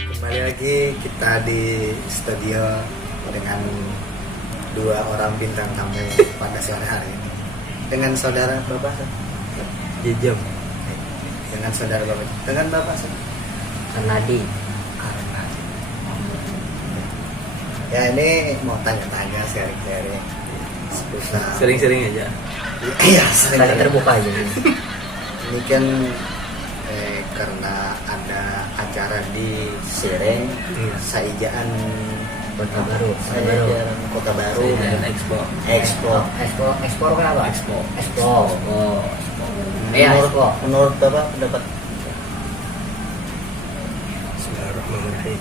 Kembali lagi kita di studio dengan dua orang bintang tamu pada sore hari ini. Dengan saudara Bapak Jejam dengan saudara Bapak, dengan Bapak Arnadi. Ya ini mau tanya-tanya sharing-sharing seputar. Sering-sering aja. Iya, sering terbuka aja. Ini kan karena ada acara di Sereng, Saijaan Kota Baru. Saijaan Kota Baru Dan Expo kenapa? Expo. Menurut Bapak pendapat? Bismillahirrahmanirrahim.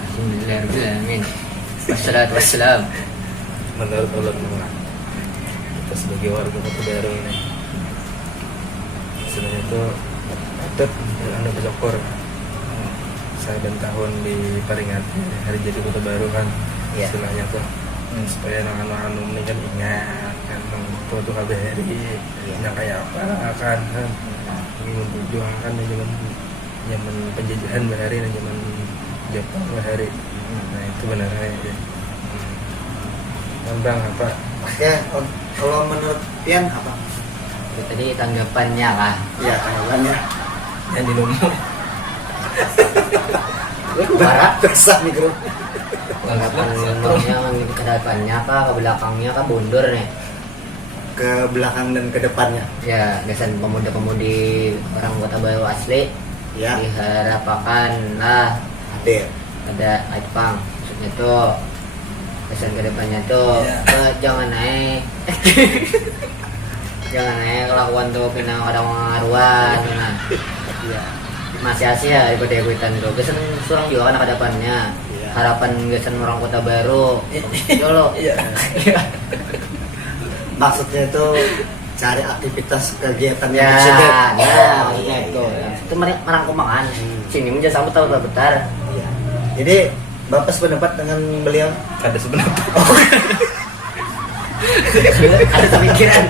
Alhamdulillahirrahmanirrahim. Wassalatu wassalam. Menurut Allah kita sebagai warga Kota Baru ini sebenarnya itu patut anda bersyukur saya dan tahun diperingati hari jadi Kota Baru kan, istilahnya tuh supaya anak-anak ini kan ingat kan tuh KBRI yang kayak apa kan ingin memperjuangkan zaman penjajahan bahari dan zaman Jepang bahari. Nah itu benarnya ya. Tentang apa? Ya, kalau menurut Pian apa? Tadi tanggapannya lah. Ya, tanggapannya Yang di nomor barat besar nih bro. tanggapan nomornya ke depannya apa ke belakangnya kan mundur nih. Ke belakang dan ke depannya. Ya, desain pemuda-pemudi orang Kota Baru asli Ya, diharapkan lah hadir. ada Aipang, maksudnya tuh desain ke depannya tuh jangan naik jangan naik kelakuan tuh pinang ada mengaruan nah Iya. masih Asia daripada ikutan tuh desain surang juga kan ke depannya harapan desain orang Kota Baru Jolo. Maksudnya itu cari aktivitas kegiatan Ya, yang positif. maksudnya itu. Itu merangkum makan. Sini menjadi sambut tahu betar. Iya. Jadi Bapak sependapat dengan beliau? Ada sebenarnya. Ada pemikiran.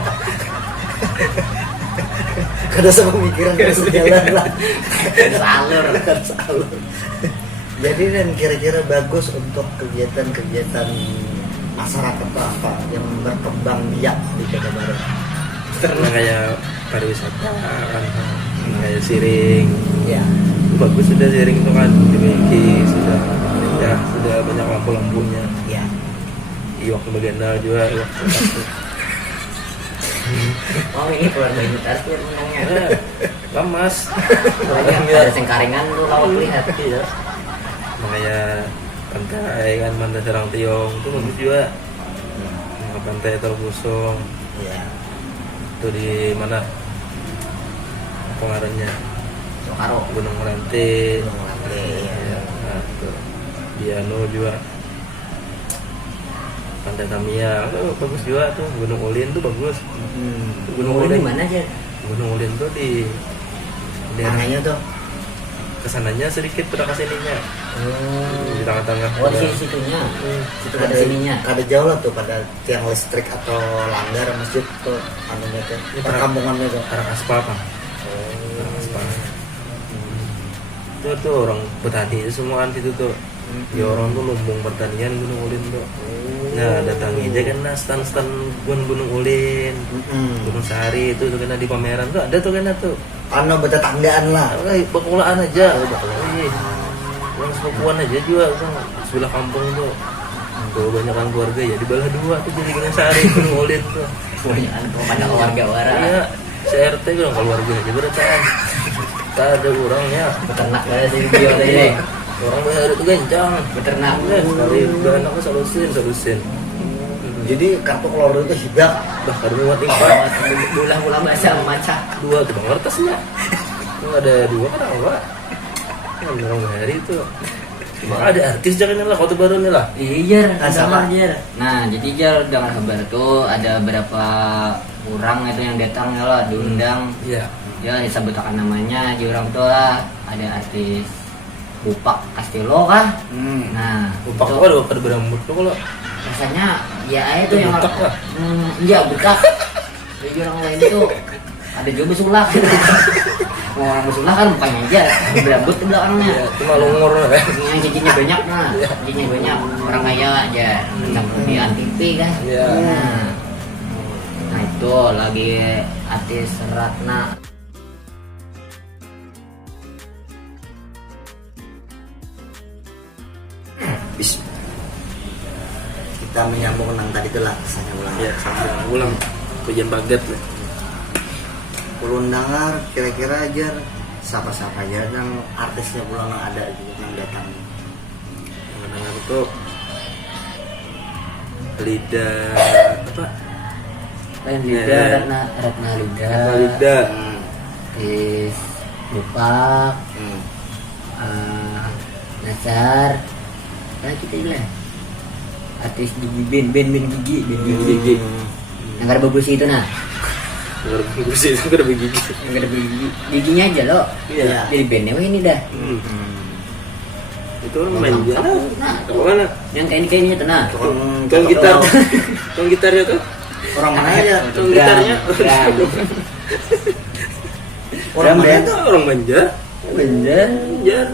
Ada sepemikiran harus berjalan lah. Salur. Jadi dan kira-kira bagus untuk kegiatan-kegiatan masyarakat apa yang berkembang biak di Kota Baru? Karena kayak pariwisata kan, kayak Siring. Ya. Bagus sudah Siring itu kan dimiliki sudah banyak lampu-lampunya. Ya. Iwak Bagenda juga iwak. Oh ini keluar dari Mutaris tuh menangnya. Lemas. Ada sengkaringan tuh lawan lihat. Iya. Makanya pantai kan Pantai Serang Tiong itu bagus juga. Pantai Terbusung. Ya. Itu di mana? Pengarangnya Sokaro. Gunung Meranti. Ya. Nah, itu. Di Anu juga. Pantai Tamiya itu bagus juga tuh. Gunung Ulin tuh bagus. Gunung Ulin di mana aja? Gunung Ulin tuh di Mananya tuh? kesananya sedikit udah kesininya. Di tengah-tengah. Oh di situnya. Situ ada sininya. Kada jauh lah tuh pada tiang listrik atau langgar masjid tuh anunya tuh. Perkampungannya tuh. Arah aspal kan. Arah aspal. Itu tuh orang petani itu semua kan situ tuh. Ya orang tuh lumbung pertanian Gunung Ulin tuh. Nah datangi aja kan nah stand Gunung Ulin, Gunung Sari itu tuh kena di pameran tuh ada tuh kena tuh. Anu bertetanggaan lah. Bakulaan aja. Yang sepupuan aja juga kan sebelah kampung tuh. Tuh banyakan keluarga ya di belah dua tuh jadi Gunung Sari Gunung Ulin tuh. Banyak kepada warga wara. Iya, CRT bilang keluarga aja berecan. Tak ada orangnya. Peternak ada sih video tadi. Orang bahari itu gancang. Peternak. Sekali udah anaknya solusin. Jadi kartu keluarga itu hibah. Dah kada muat empat. Bulan-bulan bahasa macam. Dua tuh bang kertasnya. Itu ada dua kan apa? Yang orang bahari itu. Ada artis jangan lah Kota Baru nih lah. Iya, sama. Jar. Nah, jadi Jar dengan kabar tuh ada berapa orang itu yang datang ya lah diundang. Iya. Ya disebutkan namanya di orang tuh lah ada artis Bupak Castillo kah? Nah, Bupak itu- tuh ada berambut tuh kalau rasanya ya itu yang Butak lah. iya butak. Jadi orang lain itu ada juga besulak. Orang besulak kan mukanya aja berambut ke belakangnya. Ya, cuma longor lah kan. Yang cincinnya banyak mah, cincinnya banyak. Orang kaya aja, tentang kemudian TV kan. Iya. Nah itu lagi artis Ratna. Bis. Kita menyambung tentang tadi itu lah, kisahnya ulang. Ya, sambil ulang hujan baget lah. Ulun dengar kira-kira aja siapa-siapa aja yang artisnya pulang yang ada gitu yang datang. Yang dengar tuh Lida apa? Lida, Ratna Lida. Ratna Lida. Terus Lupak, Nazar, nah kita bilang artis gigi band gigi. Gigi. Yang ada bagus itu nah, Dengar bagus itu kan gigi. yang ada giginya aja loh. Iya. Jadi bandnya wah ini dah. Itu orang main gitar. Nah, Apa mana? yang kayaknya tuh nah. Tukang gitar. Tukang gitarnya tuh. Orang mana aja? Tukang gitarnya. Orang mana band. tuh? Orang Banjar. Bener. Banjar.